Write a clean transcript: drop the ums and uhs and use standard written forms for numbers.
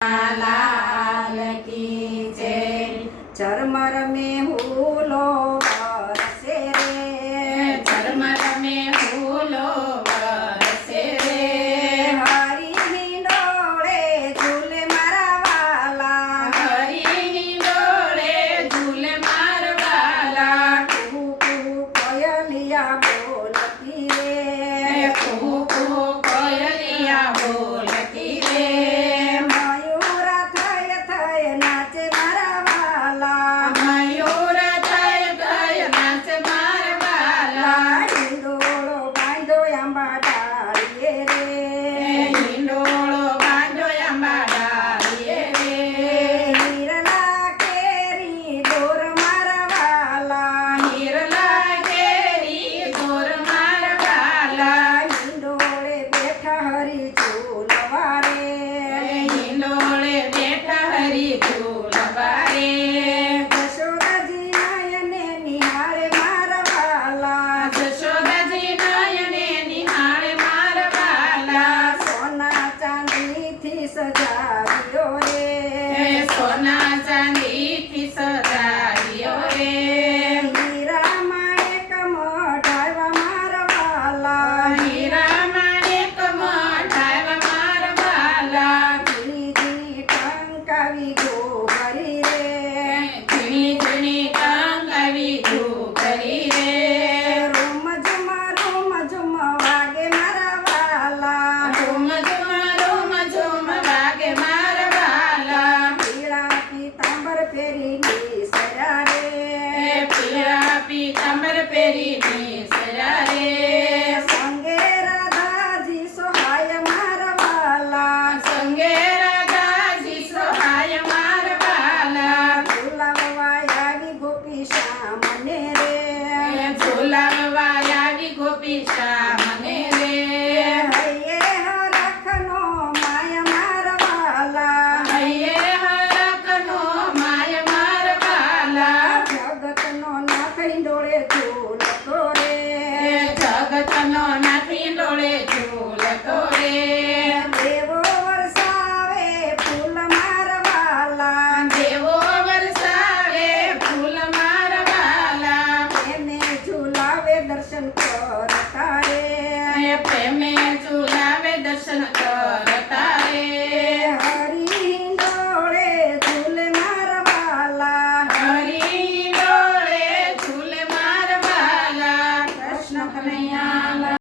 लाल की जय। झरमर में हुलो बरसे रे, झरमर में हुलो बरसे रे। हरी हिंडोळे झूले मारा वाला, हरी हिंडोळे झूले मारवाला। कुहू कुहू कोयलिया बोलती रे, कुहू कुहू कोयलिया बोलती रे। मयूर थय थय नाचे मारा वाला, मयूर थय थय नाच मारवाला। हिंडोळो बांधो आंबा डाळीए रे, हिंडोळो बांधो आंबा डाळीए रे। हिरला केरी दोर मारवाला, हिरला केरी दोर मारवाला। हिंडोळे बेठा हरी झूलवा रे, हिंडोळे बेठा हरी झूलवा रे। यशोदाजी नयने निहाळे मारवाला, जशोदाजी नयने निहाळे मारवाला। सोना चांदीથી સજાવ્યો રે, सोना चांदीથી सजाવ્યો रे। હીરા માણેક મઢાવ્યા મારવાલા, હીરા માણેક મઢાવ્યા મારવાલા। ઝીણી ઝીણી ટંકાવી ગોબરી રે, ઝીણી ઝીણી ટંકાવી ઘૂઘરી રે। રૂમ ઝુમ વાગે મારવાલા, ઝુમ ઝુમ વાગે મારવાલા। પીળા પીતાંબર પહેરી નિસર્યા રે, પીળા પીતાંબર પહેરી નિસર્યા રે। સંગે રાધાજી સોહાય મારવાલા, સંગે રાધાજી સોહાય મારવાલા। ઝુલાવવા આવી ગોપી શ્યામને રે, ઝુલાવવા આવી ગોપી શ્યામને રે। હૈયે હરખનો માય મારવાલા, હૈયે હરખનો માય મારવાલા। જગતનો નાથ હિંડોળે ઝૂલતો રે, જગતનો નાથી ડોળે ઝૂલતો રે। દેવો વરસાવે ફૂલ મારવાલા, દેવો વરસાવે ફૂલ મારવાલા। એને ઝુલાવે દર્શન કરતા રે, પ્રેમે ઝુલાવે દર્શન